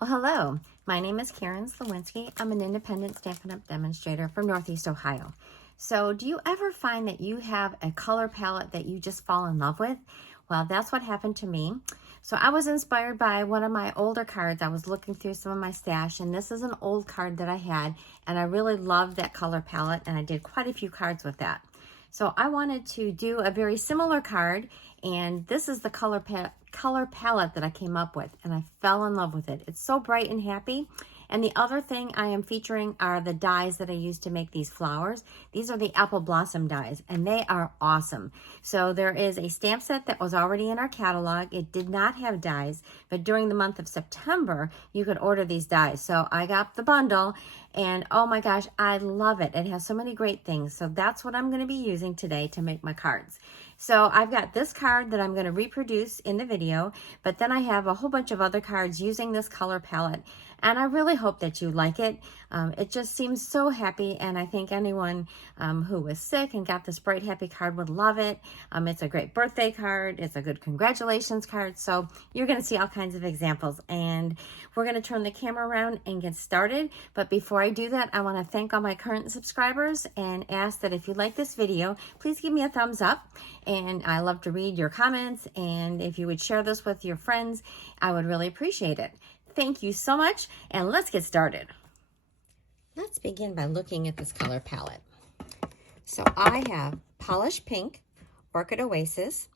Well, hello. My name is Karen Sliwinski. I'm an independent Stampin' Up! Demonstrator from Northeast Ohio. So do you ever find that you have a color palette that you just fall in love with? Well, that's what happened to me. So I was inspired by one of my older cards. I was looking through some of my stash, and this is an old card that I had, and I really loved that color palette, and I did quite a few cards with that. So I wanted to do a very similar card, and this is the color palette that I came up with, and I fell in love with it. It's so bright and happy. And the other thing I am featuring are the dies that I use to make these flowers. These are the apple blossom dies, and they are awesome. So there is a stamp set that was already in our catalog. It did not have dies, but during the month of September, you could order these dies. So I got the bundle, and oh my gosh, I love it. It has so many great things. So that's what I'm going to be using today to make my cards. So I've got this card that I'm going to reproduce in the video, but then I have a whole bunch of other cards using this color palette, and I really hope that you like it. It just seems so happy, and I think anyone who was sick and got this bright, happy card would love it. It's a great birthday card. It's a good congratulations card. So you're going to see all kinds of examples, and we're going to turn the camera around and get started. But before I do that, I want to thank all my current subscribers and ask that if you like this video, please give me a thumbs up. And I love to read your comments, and if you would share this with your friends, I would really appreciate it. Thank you so much, and let's get started. Let's begin by looking at this color palette. So I have Polished Pink, Orchid Oasis,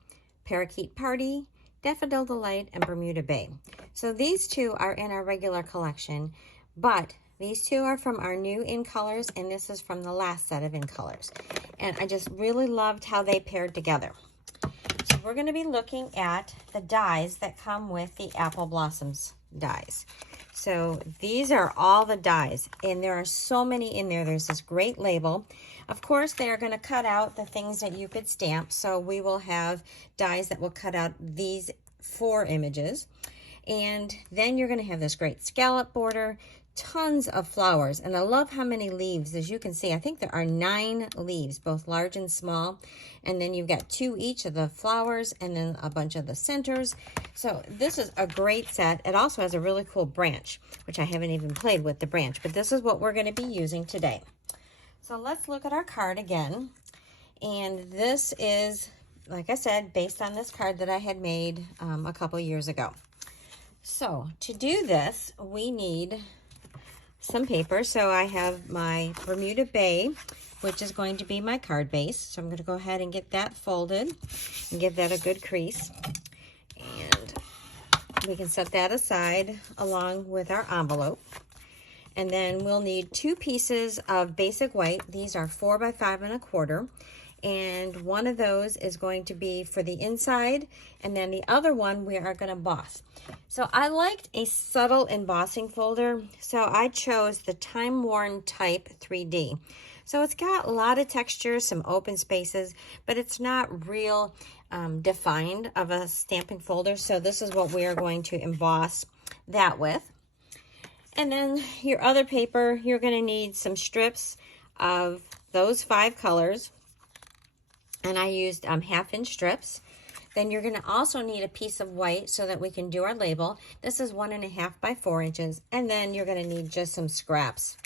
Parakeet Party, Daffodil Delight, and Bermuda Bay. So these two are in our regular collection, but these two are from our new In Colors, and this is from the last set of In Colors. And I just really loved how they paired together. So we're going to be looking at the dies that come with the Apple Blossoms dies. So these are all the dies, and there are so many in there. There's this great label. Of course, they are going to cut out the things that you could stamp. So we will have dies that will cut out these 4 images. And then you're going to have this great scallop border, tons of flowers, and I love how many leaves. As you can see, I think there are 9 leaves, both large and small, and then you've got 2 each of the flowers and then a bunch of the centers. So this is a great set. It also has a really cool branch, which I haven't even played with the branch, but this is what we're going to be using today. So let's look at our card again, and this is, like I said, based on this card that I had made a couple years ago. So to do this, we need some paper. So I have my Bermuda Bay, which is going to be my card base. So I'm going to go ahead and get that folded and give that a good crease. And we can set that aside along with our envelope. And then we'll need 2 pieces of basic white. These are 4 by 5 1/4. And one of those is going to be for the inside, and then the other one we are going to emboss. So I liked a subtle embossing folder, so I chose the Time Worn Type 3D. So it's got a lot of texture, some open spaces, but it's not real defined of a stamping folder. So this is what we are going to emboss that with. And then your other paper, you're going to need some strips of those 5 colors. And I used 1/2-inch strips. Then you're going to also need a piece of white so that we can do our label. This is 1.5 by 4 inches. And then you're going to need just some scraps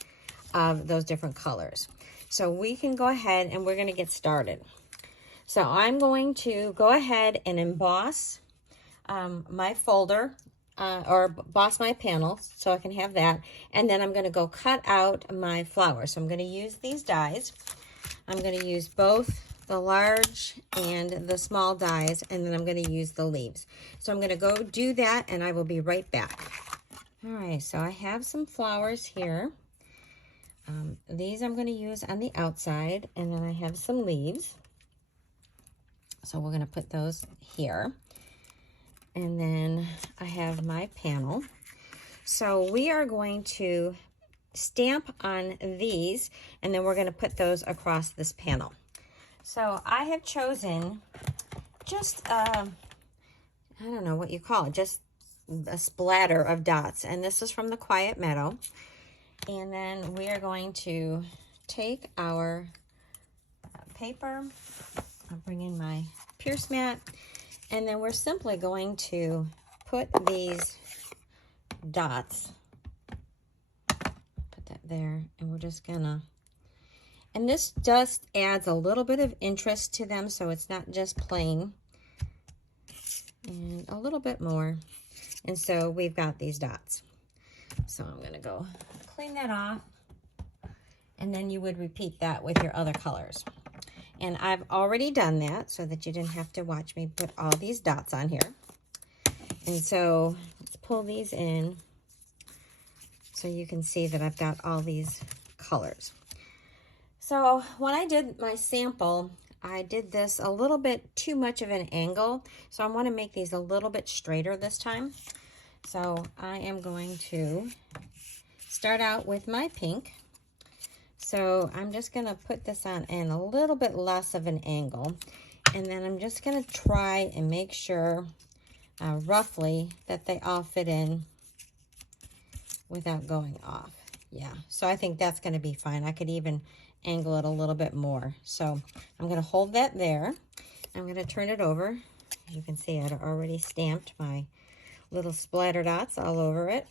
of those different colors. So we can go ahead and we're going to get started. So I'm going to go ahead and emboss my folder or emboss my panel so I can have that. And then I'm going to go cut out my flowers. So I'm going to use these dies. I'm going to use both the large and the small dies, and then I'm going to use the leaves. So I'm going to go do that, and I will be right back. All right, so I have some flowers here. These I'm going to use on the outside, and then I have some leaves. So we're going to put those here. And then I have my panel. So we are going to stamp on these, and then we're going to put those across this panel. So I have chosen just, I don't know what you call it, just a splatter of dots. And this is from the Quiet Meadow. And then we are going to take our paper. I'll bring in my pierce mat. And then we're simply going to put these dots. Put that there, and we're just gonna, and this just adds a little bit of interest to them, so it's not just plain. And a little bit more. And so we've got these dots. So I'm gonna go clean that off. And then you would repeat that with your other colors. And I've already done that so that you didn't have to watch me put all these dots on here. And so let's pull these in so you can see that I've got all these colors. So when I did my sample, I did this a little bit too much of an angle. So I want to make these a little bit straighter this time. So I am going to start out with my pink. So I'm just going to put this on in a little bit less of an angle. And then I'm just going to try and make sure roughly that they all fit in without going off. Yeah, so I think that's going to be fine. I could even angle it a little bit more. So I'm going to hold that there. I'm going to turn it over. As you can see, I'd already stamped my little splatter dots all over it.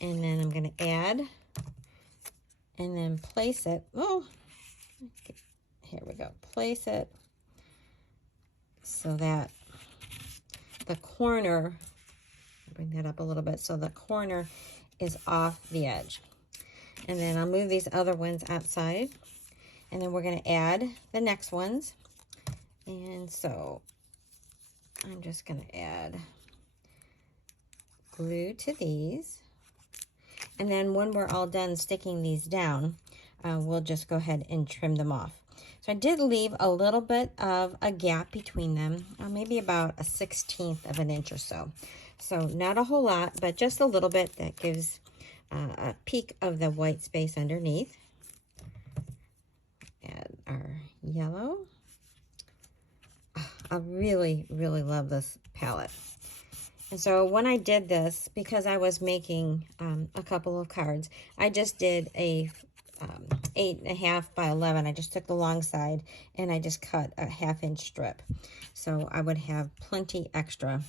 And then I'm going to add and then place it. Oh, here we go. Place it so that the corner, bring that up a little bit, so the corner is off the edge. And then I'll move these other ones outside. And then we're going to add the next ones. And so I'm just going to add glue to these. And then when we're all done sticking these down, we'll just go ahead and trim them off. So I did leave a little bit of a gap between them, maybe about a 1/16 of an inch or so. So not a whole lot, but just a little bit that gives a peek of the white space underneath. Add our yellow. I really, really love this palette. And so when I did this, because I was making a couple of cards, I just did a 8.5 by 11. I just took the long side and I just cut a 1/2 inch strip. So I would have plenty extra.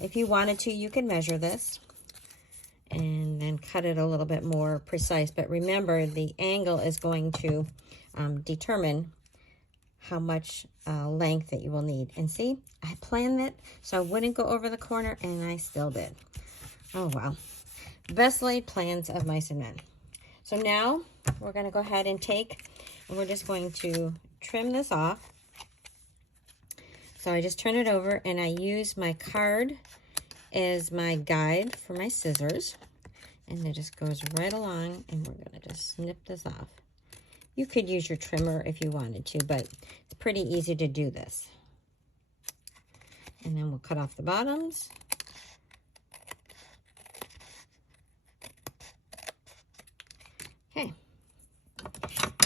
If you wanted to, you can measure this and then cut it a little bit more precise. But remember, the angle is going to determine how much length that you will need. And see, I planned it so I wouldn't go over the corner, and I still did. Oh, wow. Best laid plans of mice and men. So now we're going to go ahead and we're just going to trim this off. So I just turn it over, and I use my card as my guide for my scissors. And it just goes right along, and we're going to just snip this off. You could use your trimmer if you wanted to, but it's pretty easy to do this. And then we'll cut off the bottoms. Okay.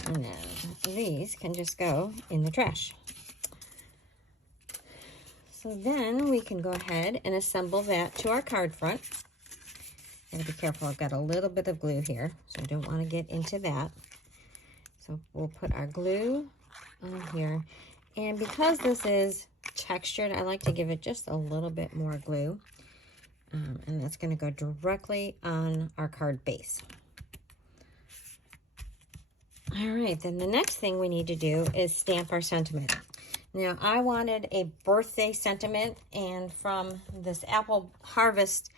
And then these can just go in the trash. So then we can go ahead and assemble that to our card front. Gotta be careful, I've got a little bit of glue here, so I don't want to get into that. So we'll put our glue on here. And because this is textured, I like to give it just a little bit more glue. And that's going to go directly on our card base. All right, then the next thing we need to do is stamp our sentiment. Now, I wanted a birthday sentiment, and from this Apple Harvest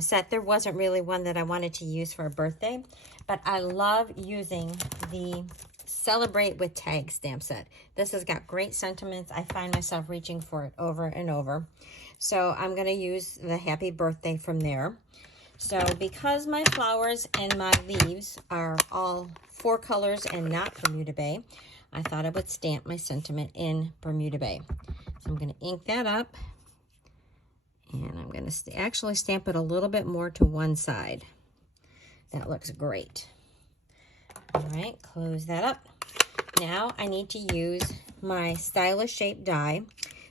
set, there wasn't really one that I wanted to use for a birthday, but I love using the Celebrate with Tag stamp set. This has got great sentiments. I find myself reaching for it over and over. So I'm going to use the happy birthday from there. So because my flowers and my leaves are all 4 colors and not Bermuda Bay, I thought I would stamp my sentiment in Bermuda Bay. So I'm going to ink that up. And I'm going to actually stamp it a little bit more to one side. That looks great. All right, close that up. Now I need to use my stylish shape die.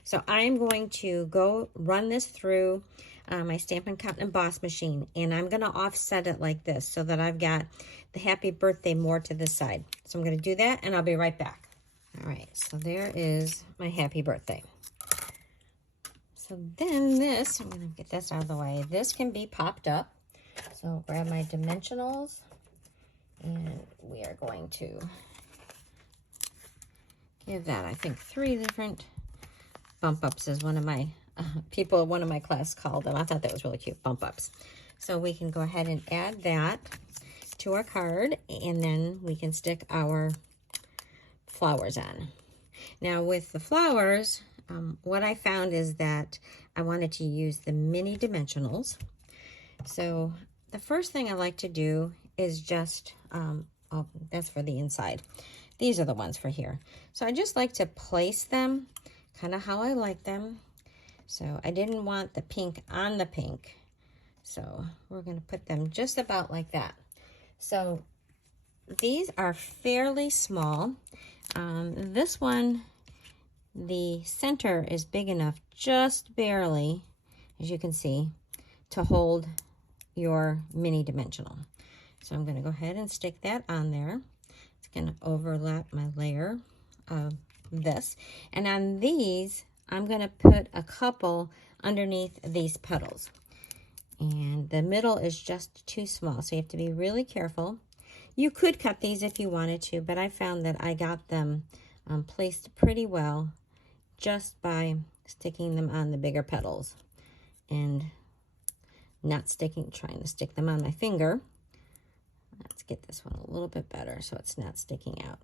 So I'm going to go run this through my Stampin' Cut and Emboss machine, and I'm going to offset it like this so that I've got the happy birthday more to this side. So I'm going to do that, and I'll be right back. All right, so there is my happy birthday. So then this, I'm going to get this out of the way. This can be popped up. So grab my dimensionals, and we are going to give that, I think, 3 different bump ups, is one of my one of my class called them. I thought that was really cute, bump ups. So we can go ahead and add that to our card, and then we can stick our flowers on. Now with the flowers, what I found is that I wanted to use the mini dimensionals. So the first thing I like to do is just, oh, that's for the inside. These are the ones for here. So I just like to place them kind of how I like them. So I didn't want the pink on the pink. So we're going to put them just about like that. So these are fairly small. This one, the center is big enough, just barely, as you can see, to hold your mini dimensional. So I'm going to go ahead and stick that on there. It's going to overlap my layer of this. And on these, I'm going to put a couple underneath these petals. And the middle is just too small, so you have to be really careful. You could cut these if you wanted to, but I found that I got them placed pretty well just by sticking them on the bigger petals and not trying to stick them on my finger. Let's get this one a little bit better so it's not sticking out.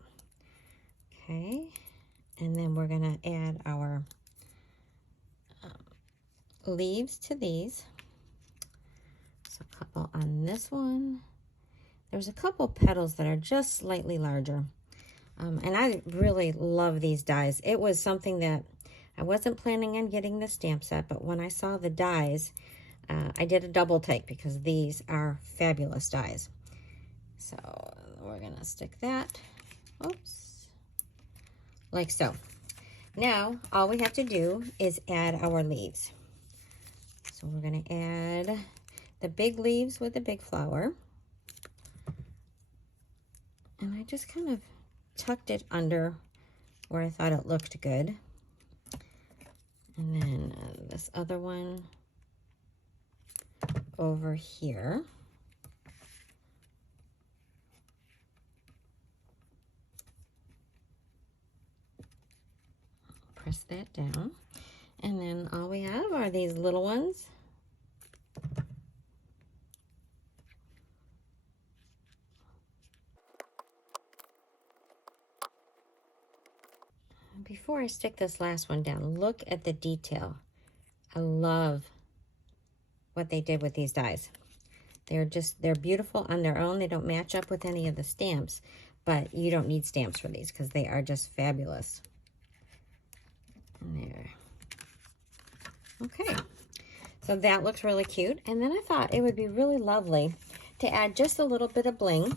Okay, and then we're gonna add our leaves to these. So a couple on this one. There's a couple petals that are just slightly larger. And I really love these dies. It was something that I wasn't planning on getting the stamp set, but when I saw the dies, I did a double take because these are fabulous dies. So we're gonna stick that, oops, like so. Now, all we have to do is add our leaves. So we're gonna add the big leaves with the big flower. And I just kind of tucked it under where I thought it looked good. And then this other one over here. Press that down. And then all we have are these little ones. Before I stick this last one down, look at the detail. I love what they did with these dies. They're beautiful on their own. They don't match up with any of the stamps, but you don't need stamps for these because they are just fabulous. And there. Okay, so that looks really cute. And then I thought it would be really lovely to add just a little bit of bling.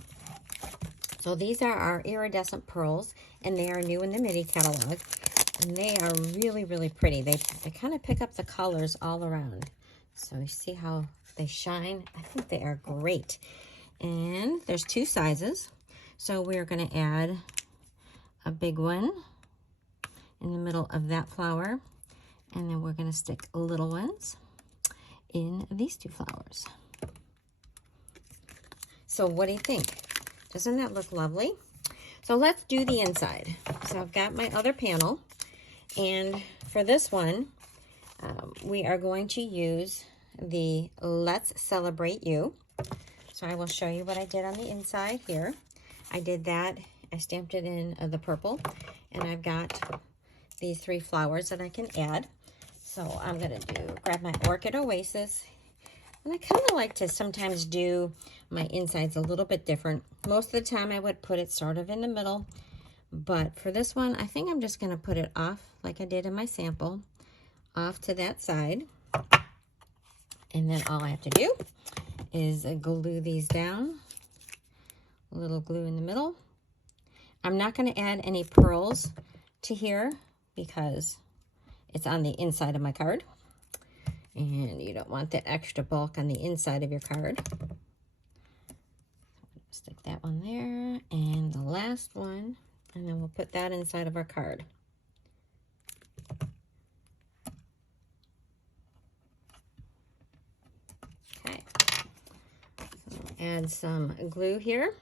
So these are our iridescent pearls, and they are new in the mini catalog. And they are really, really pretty. They kind of pick up the colors all around. So you see how they shine? I think they are great. And there's 2 sizes. So we're going to add a big one in the middle of that flower. And then we're going to stick little ones in these 2 flowers. So what do you think? Doesn't that look lovely? So let's do the inside. So I've got my other panel. And for this one, we are going to use the Let's Celebrate You. So I will show you what I did on the inside here. I did that. I stamped it in the purple. And I've got these 3 flowers that I can add. So I'm going to grab my Orchid Oasis. And I kind of like to sometimes do my insides a little bit different. Most of the time I would put it sort of in the middle. But for this one, I think I'm just going to put it off like I did in my sample, off to that side. And then all I have to do is glue these down. A little glue in the middle. I'm not going to add any pearls to here because it's on the inside of my card. And you don't want that extra bulk on the inside of your card. Stick that one there, and the last one, and then we'll put that inside of our card. Okay. add some glue here.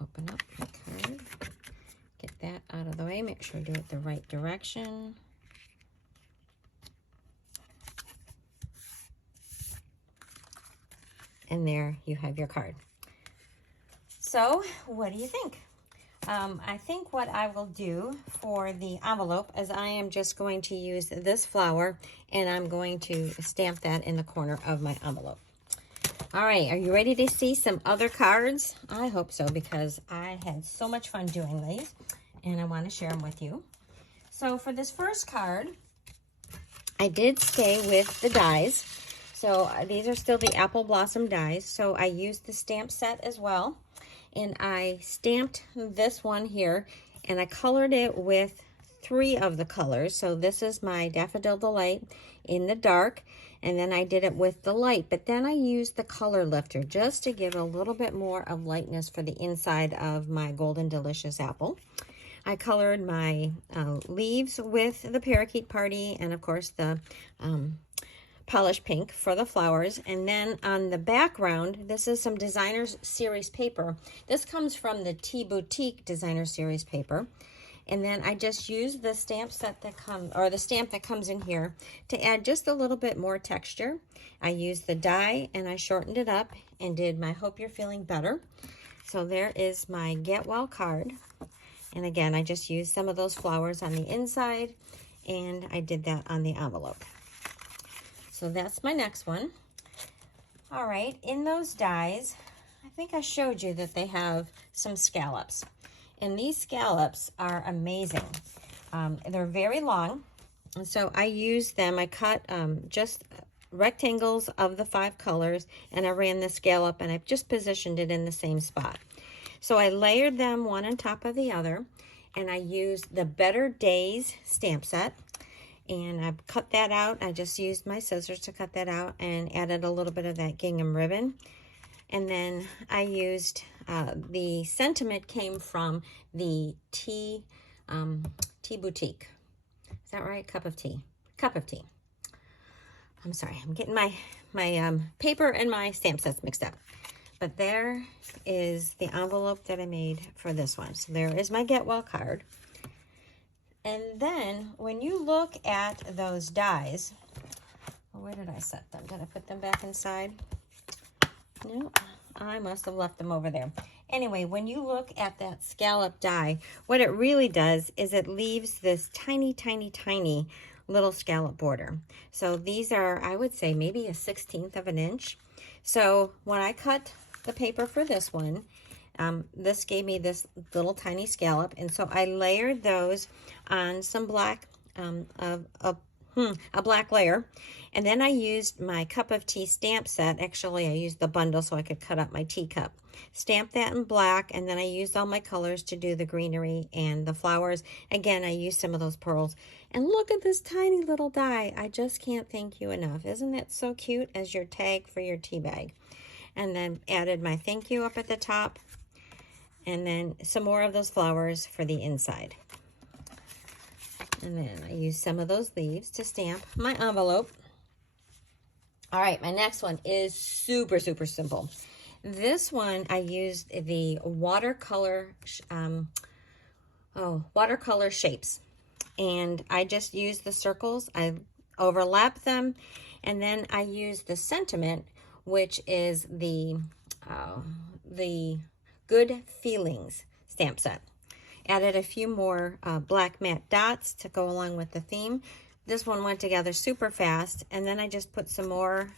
Open up the card. Get that out of the way. Make sure you do it the right direction. And there you have your card. So what do you think? I think what I will do for the envelope is I am just going to use this flower and I'm going to stamp that in the corner of my envelope. All right, are you ready to see some other cards? I hope so, because I had so much fun doing these and I want to share them with you. So for this first card, I did stay with the dies. So these are still the apple blossom dies. So I used the stamp set as well. And I stamped this one here and I colored it with 3 of the colors. So this is my Daffodil Delight in the dark, and then I did it with the light, but then I used the color lifter just to give a little bit more of lightness for the inside of my Golden Delicious apple. I colored my leaves with the Parakeet Party and of course the polished pink for the flowers. And then on the background, this is some Designer Series paper. This comes from the Tea Boutique Designer Series paper. And then I just used the stamp set that comes, or the stamp that comes in here, to add just a little bit more texture. I used the die and I shortened it up and did my Hope You're Feeling Better. So there is my Get Well card. And again, I just used some of those flowers on the inside and I did that on the envelope. So that's my next one. All right, in those dies, I think I showed you that they have some scallops. And these scallops are amazing. They're very long. And so I used them. I cut just rectangles of the 5 colors and I ran the scallop and I just positioned it in the same spot. So I layered them one on top of the other and I used the Better Days stamp set. And I cut that out. I just used my scissors to cut that out and added a little bit of that gingham ribbon. And then I used, the sentiment came from the Tea Boutique. Is that right? Cup of tea. Cup of tea. I'm sorry. I'm getting my paper and my stamp sets mixed up. But there is the envelope that I made for this one. So there is my Get Well card. And then when you look at those dies, where did I set them? Did I put them back inside? No, I must have left them over there. Anyway, when you look at that scallop die, what it really does is it leaves this tiny, tiny, tiny little scallop border. So these are, I would say, maybe a 1/16 of an inch. So when I cut the paper for this one, this gave me this little tiny scallop, and so I layered those on some black, a black layer, and then I used my Cup of Tea stamp set. Actually, I used the bundle so I could cut up my teacup. Stamped that in black, and then I used all my colors to do the greenery and the flowers. Again, I used some of those pearls. And look at this tiny little die. I just can't thank you enough. Isn't that so cute as your tag for your tea bag? And then added my thank you up at the top. And then some more of those flowers for the inside. And then I used some of those leaves to stamp my envelope. All right, my next one is super, super simple. This one I used the watercolor shapes. And I just used the circles. I overlapped them. And then I used the sentiment, which is the Good Feelings stamp set. Added a few more black matte dots to go along with the theme. This one went together super fast, and then I just put some more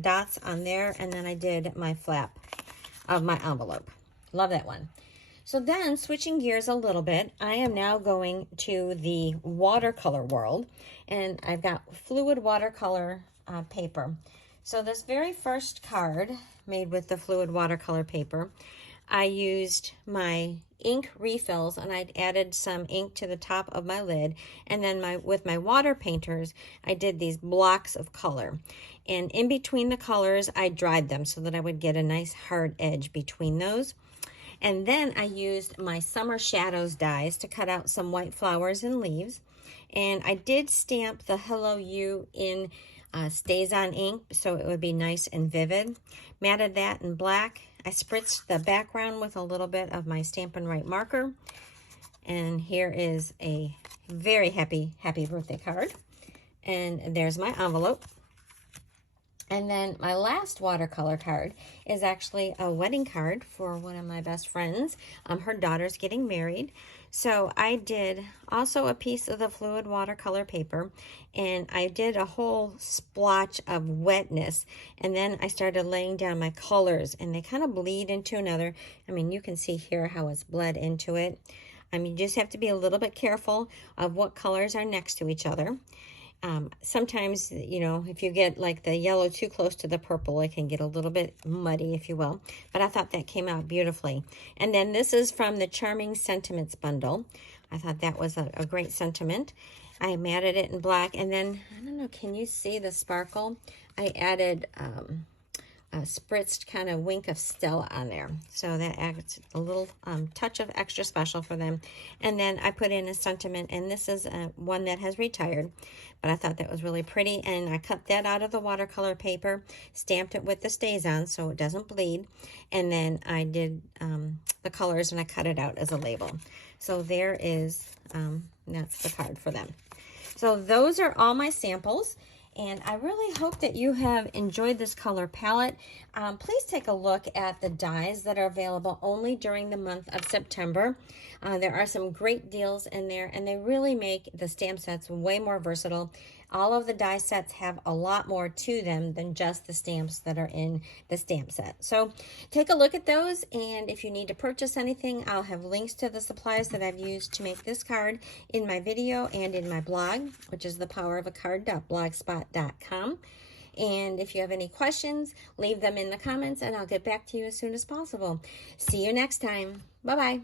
dots on there, and then I did my flap of my envelope. Love that one. So then, switching gears a little bit, I am now going to the watercolor world, and I've got fluid watercolor paper. So this very first card made with the fluid watercolor paper, I used my ink refills and I'd added some ink to the top of my lid, and then with my water painters I did these blocks of color, and in between the colors I dried them so that I would get a nice hard edge between those. And then I used my Summer Shadows dies to cut out some white flowers and leaves, and I did stamp the Hello You in stays-on ink, so it would be nice and vivid. Matted that in black. I spritzed the background with a little bit of my Stampin' Right marker. And here is a very happy birthday card. And there's my envelope. And then my last watercolor card is actually a wedding card for one of my best friends. Her daughter's getting married. So I did also a piece of the fluid watercolor paper, and I did a whole splotch of wetness. And then I started laying down my colors, and they kind of bleed into another. I mean, you can see here how it's bled into it. You just have to be a little bit careful of what colors are next to each other. Sometimes, you know, if you get like the yellow too close to the purple, it can get a little bit muddy, if you will. But I thought that came out beautifully. And then this is from the Charming Sentiments bundle. I thought that was a great sentiment. I matted it in black. And then, I don't know, can you see the sparkle? I added a spritzed kind of wink of Stella on there. So that adds a little touch of extra special for them. And then I put in a sentiment, and this is one that has retired, but I thought that was really pretty. And I cut that out of the watercolor paper, stamped it with the stays-on so it doesn't bleed. And then I did the colors, and I cut it out as a label. So there is, that's the card for them. So those are all my samples. And I really hope that you have enjoyed this color palette. Please take a look at the dies that are available only during the month of September. There are some great deals in there, and they really make the stamp sets way more versatile. All of the die sets have a lot more to them than just the stamps that are in the stamp set. So take a look at those, and if you need to purchase anything, I'll have links to the supplies that I've used to make this card in my video and in my blog, which is thepowerofacard.blogspot.com. And if you have any questions, leave them in the comments, and I'll get back to you as soon as possible. See you next time. Bye-bye.